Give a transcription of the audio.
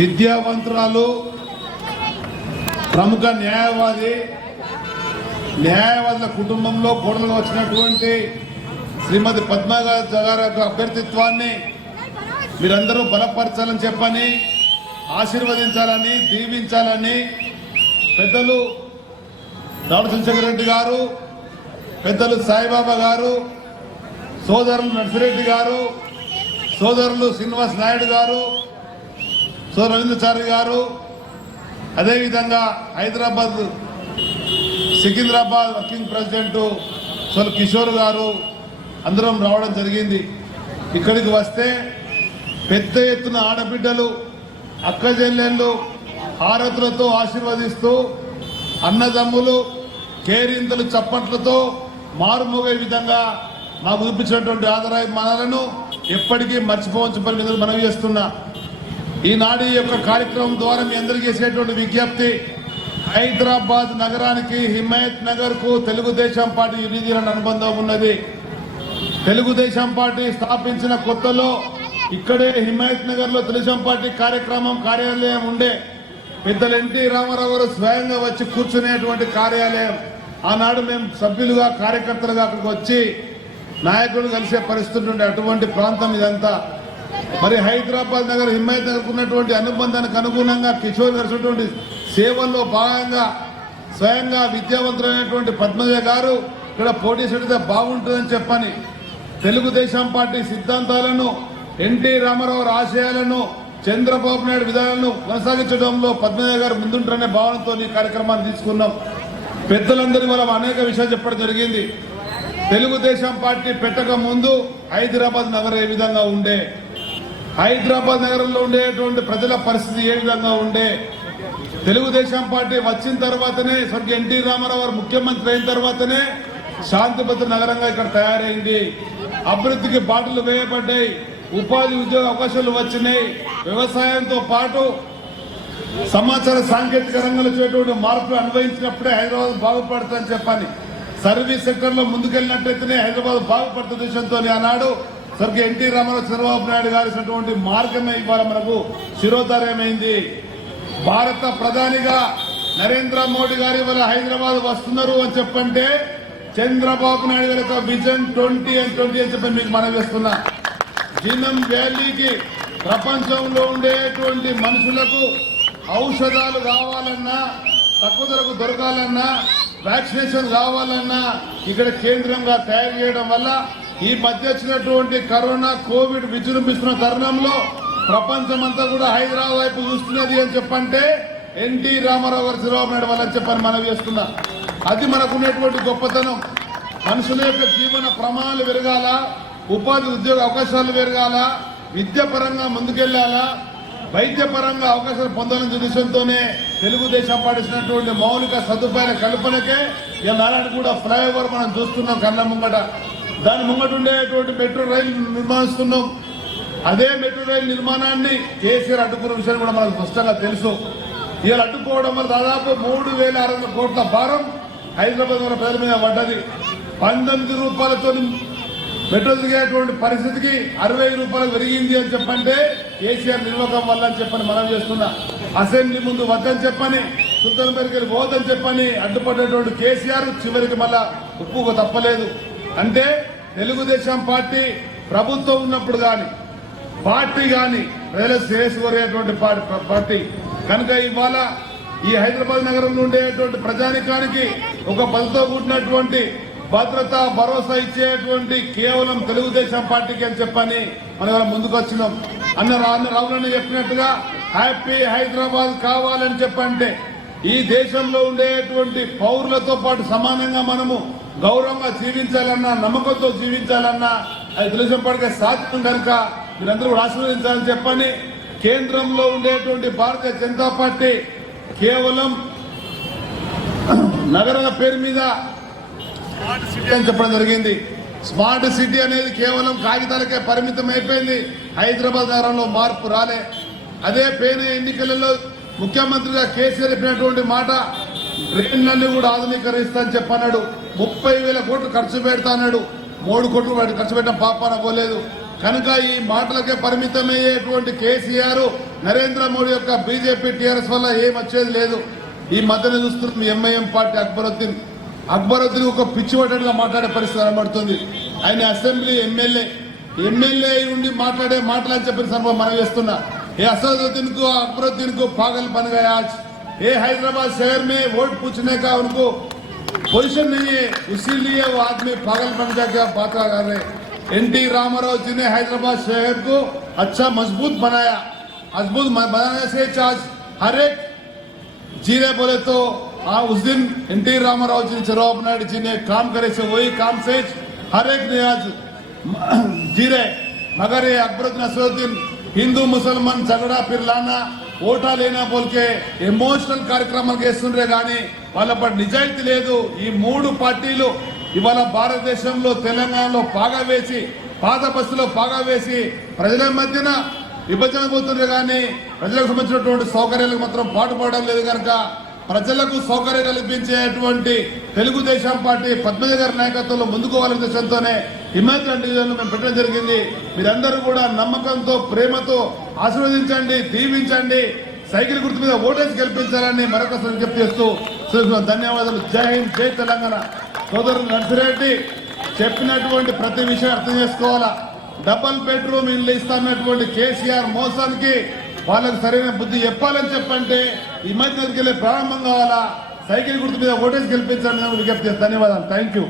విద్యావంతురాలు ప్రముఖ న్యాయవాదుల కుటుంబంలో కోడలుగా వచ్చినటువంటి శ్రీమతి పద్మా గారి అభ్యర్థిత్వాన్ని మీరందరూ బలపరచాలని చెప్పని ఆశీర్వదించాలని దీవించాలని పెద్దలు దాడు చంద్రశేఖర్ రెడ్డి గారు, పెద్దలు సాయిబాబా గారు, సోదరులు నర్సిరెడ్డి గారు, సోదరులు శ్రీనివాస్ నాయుడు గారు, సోదరు రవీంద్రచారి గారు, అదేవిధంగా హైదరాబాద్ సికింద్రాబాద్ వర్కింగ్ ప్రెసిడెంట్ సోదరు కిషోర్ గారు అందరం రావడం జరిగింది. ఇక్కడికి వస్తే పెద్ద ఎత్తున ఆడబిడ్డలు అక్క చెల్లెళ్ళు హారతులతో ఆశీర్వదిస్తూ అన్నదమ్ములు కేరింతలు చప్పట్లతో మారుమోగే విధంగా మాకు చూపించినటువంటి ఆదరాభిమానాలను ఎప్పటికీ మర్చిపోవచ్చని మనవి చేస్తున్నా. ఈనాడు ఈ యొక్క కార్యక్రమం ద్వారా మీ అందరికీ చేసేటువంటి విజ్ఞప్తి, హైదరాబాద్ నగరానికి హిమాయత్ నగర్ కు తెలుగుదేశం పార్టీ విధించిన అనుబంధం ఉన్నది. తెలుగుదేశం పార్టీ స్థాపించిన కొత్తలో ఇక్కడే హిమాయత్ నగర్ లో తెలుగుదేశం పార్టీ కార్యాలయం ఉండే. పెద్దలు ఎన్టీ రామారావు గారు స్వయంగా వచ్చి కూర్చునేటువంటి కార్యాలయం. ఆనాడు మేము సభ్యులుగా కార్యకర్తలుగా అక్కడికి వచ్చి నాయకులు కలిసే పరిస్థితి ఉండే అటువంటి ప్రాంతం ఇదంతా. మరి హైదరాబాద్ నగర్ హిమాయత్ నగర్ ఉన్నటువంటి అనుబంధానికి అనుగుణంగా కిషోర్ గారి సేవల్లో భాగంగా స్వయంగా విద్యావంతులైనటువంటి పద్మజ గారు ఇక్కడ పోటీ చేస్తే బాగుంటుందని చెప్పని తెలుగుదేశం పార్టీ సిద్ధాంతాలను, ఎన్టీ రామారావు ఆశయాలను, చంద్రబాబు నాయుడు విధానాలను కొనసాగించడంలో పద్మజ గారు ముందుంటారనే భావనతో ఈ కార్యక్రమాన్ని తీసుకున్నాం. పెద్దలందరి వల్ల అనేక విషయాలు చెప్పడం జరిగింది. తెలుగుదేశం పార్టీ పెట్టక ముందు హైదరాబాద్ నగరం ఏ విధంగా ఉండే, హైదరాబాద్ నగరంలో ఉండేటువంటి ప్రజల పరిస్థితి ఏ విధంగా ఉండే, తెలుగుదేశం పార్టీ వచ్చిన తర్వాతనే స్వర్గీయ ఎన్టీ రామారావు గారు ముఖ్యమంత్రి అయిన తర్వాతనే శాంతిభద్ర నగరంగా ఇక్కడ తయారైంది. అభివృద్ధికి బాటలు వేయబడ్డాయి, ఉపాధి ఉద్యోగ అవకాశాలు వచ్చినాయి. వ్యవసాయంతో పాటు సమాచార సాంకేతిక రంగంలో చేటువంటి మార్పులు అన్వయించినప్పుడే హైదరాబాద్ బాగుపడుతుందని చెప్పని సర్వీస్ సెక్టర్ లో ముందుకెళ్లినట్టయితేనే హైదరాబాద్ బాగుపడుతున్న దేశంతో ఆనాడు స్వర్గీయ ఎన్టీ రామారావు చంద్రబాబు నాయుడు గారిసినటువంటి మార్గమే ఇవాళ మనకు శిరోధార్యమైంది. భారత ప్రధానిగా నరేంద్ర మోడీ గారు ఇవాళ హైదరాబాద్ వస్తున్నారు అని చెప్పంటే చంద్రబాబు నాయుడు గారి యొక్క విజన్ 2020 అని చెప్పి మీకు మనవి చేస్తున్నా. జీనం వ్యాలీకి ప్రపంచంలో ఉండేటువంటి మనుషులకు ఔషధాలు కావాలన్నా, తక్కువ ధరకు దొరకాలన్నా, వ్యాక్సినేషన్ కావాలన్నా ఇక్కడ కేంద్రంగా తయారు చేయడం వల్ల ఈ మధ్య వచ్చినటువంటి కరోనా కోవిడ్ విజృంభిస్తున్న తరుణంలో ప్రపంచమంతా కూడా హైదరాబాద్ వైపు చూస్తున్నది అని చెప్పంటే ఎన్టీ రామారావు గారు చంద్రబాబు నాయుడు వల్ల చెప్పని మనం చేస్తున్నా. అది మనకున్నటువంటి గొప్పతనం. మనుషుల యొక్క జీవన ప్రమాణాలు పెరగాల, ఉపాధి ఉద్యోగ అవకాశాలు పెరగాల, విద్యాపరంగా ముందుకెళ్లాలా, వైద్యపరంగా అవకాశాలు పొందాలనే ఉద్దేశంతోనే తెలుగుదేశం పాటించినటువంటి మౌలిక సదుపాయాల కల్పనకే ఇలా కూడా ఫ్లైఓవర్ మనం చూస్తున్నాం కళ్ళ ముంగట. దాని ముంగట ఉండేటువంటి మెట్రో రైలు నిర్మాణిస్తున్నాం. అదే మెట్రో రైలు నిర్మాణాన్ని కేసీఆర్ అడ్డుకున్న విషయాన్ని కూడా మనకు స్పష్టంగా తెలుసు. ఇలా అడ్డుకోవడం వల్ల దాదాపు 3,600 కోట్ల భారం హైదరాబాద్ ప్రజల మీద పడ్డది. 19 రూపాయలతో మెట్రో దిగేటువంటి పరిస్థితికి 60 రూపాయలు పెరిగింది అని చెప్పంటే కేసీఆర్ నిర్వాహకం వల్ల అని చెప్పని మనం చేస్తున్నా. అసెంబ్లీ ముందు వద్దని చెప్పని, సుల్తాన్ పేరుకెళ్ళి పోదని చెప్పని అడ్డుపడ్డటువంటి కేసీఆర్ చివరికి మళ్ళా ఉప్పుకు తప్పలేదు. అంటే తెలుగుదేశం పార్టీ ప్రభుత్వం ఉన్నప్పుడు కానీ, పార్టీ కానీ ప్రజల శ్రేయస్సు కోరేటువంటి పార్టీ కనుక ఇవాళ ఈ హైదరాబాద్ నగరంలో ఉండేటువంటి ప్రజానికానికి ఒక బలతో కూడినటువంటి భద్రత భరోసా ఇచ్చేటువంటి కేవలం తెలుగుదేశం పార్టీకి అని చెప్పని మనం ముందుకు వచ్చినాం. రావులని చెప్పినట్టుగా హ్యాపీ హైదరాబాద్ కావాలని చెప్పంటే ఈ దేశంలో ఉండేటువంటి పౌరులతో పాటు సమానంగా మనము గౌరవంగా జీవించాలన్నా, నమ్మకంతో జీవించాలన్నా అది తెలుగుదేశం పార్టీకి సాధ్యం కనుక మీరందరూ కూడా ఆశీర్వదించాలని చెప్పని కేంద్రంలో ఉండేటువంటి భారతీయ జనతా పార్టీ కేవలం నగరాల పేరు మీద స్మార్ట్ సిటీ అని చెప్పడం జరిగింది. స్మార్ట్ సిటీ అనేది కేవలం కాగితాలకే పరిమితం అయిపోయింది. హైదరాబాద్ నగరంలో మార్పు రాలే. అదే పేరు ఎన్నికలలో ముఖ్యమంత్రిగా కేసీఆర్ చెప్పినటువంటి మాట ట్రైన్లన్నీ కూడా ఆధునీకరిస్తా అని చెప్పన్నాడు. 30,000 కోట్లు ఖర్చు పెడతా అన్నాడు. 3 కోట్లు ఖర్చు పెట్టడం పాపాన పోలేదు. కనుక ఈ మాటలకే పరిమితమయ్యేటువంటి కేసీఆర్ నరేంద్ర మోడీ యొక్క బీజేపీ టీఆర్ఎస్ వల్ల ఏం వచ్చేది లేదు. ఈ మధ్యన చూస్తున్నాం ఎంఐఎం పార్టీ అక్బరుద్దీన్ ఒక పిచ్చిపడ్డట్టుగా మాట్లాడే పరిస్థితి కనబడుతుంది. ఆయన అసెంబ్లీ ఎమ్మెల్యే ఉండి మాట్లాడే మాటలు అని చెప్పిన సందర్భం మనం చేస్తున్నా. ये असदुद्दीन को अकबरुद्दीन को पागल बन गए आज. ये हैदराबाद शहर में वोट पूछने का उनको पोजीशन नहीं है, इसीलिए वो आदमी पागल बन गया. क्या बात कर रहे. एनटी रामाराव जी ने हैदराबाद शहर को अच्छा मजबूत बनाया. मजबूत बनाने से आज हर एक जीरे बोले तो उस दिन एनटी रामाराव जी चंद्रबाबू नायडू जी ने काम करे से वही काम से हर एक ने आज जीरे. मगर ये अकबरुद्दीन असदुद्दीन हिंदू मुसलमान झगड़ा फिर लाना ఓటా లేనా బోల్కే ఎమోషనల్ కార్యక్రమాలు చేస్తుండ్రే కానీ వాళ్ళ నిజాయితీ లేదు. ఈ మూడు పార్టీలు ఇవాళ భారతదేశంలో తెలంగాణలో పాగా వేసి పాత బస్సులో పాగా వేసి ప్రజల మధ్యన విభజన పోతుండ్రే కానీ ప్రజలకు సంబంధించినటువంటి సౌకర్యాలకు మాత్రం పాటుపడడం లేదు. కనుక ప్రజలకు సౌకర్యం కల్పించేటువంటి తెలుగుదేశం పార్టీ పద్మజ గారి నాయకత్వంలో ముందుకు పోవాలనే ఉద్దేశంతోనే హిమాచల్ డివిజన్లో మేము పెట్టడం జరిగింది. మీరందరూ కూడా నమ్మకంతో ప్రేమతో ఆశీర్వదించండి, దీవించండి, సైకిల్ గుర్తు మీద ఓటేసి గెలిపించాలని మరొకసారి విజ్ఞప్తి చేస్తూ ధన్యవాదాలు. జై హింద్, జై తెలంగాణ. సోదరులు నర్సిరెడ్డి చెప్పినటువంటి ప్రతి విషయం అర్థం చేసుకోవాలా. డబుల్ బెడ్రూమ్ ఇల్లు ఇస్తానటువంటి కేసీఆర్ మోసానికి వాళ్ళకి సరైన బుద్ధి చెప్పాలని చెప్పంటే ఈ మధ్య ప్రారంభం కావాలా. సైకిల్ గుర్తు మీద ఓటేసి గెలిపించాలని విజ్ఞప్తి. ధన్యవాదాలు. Thank you.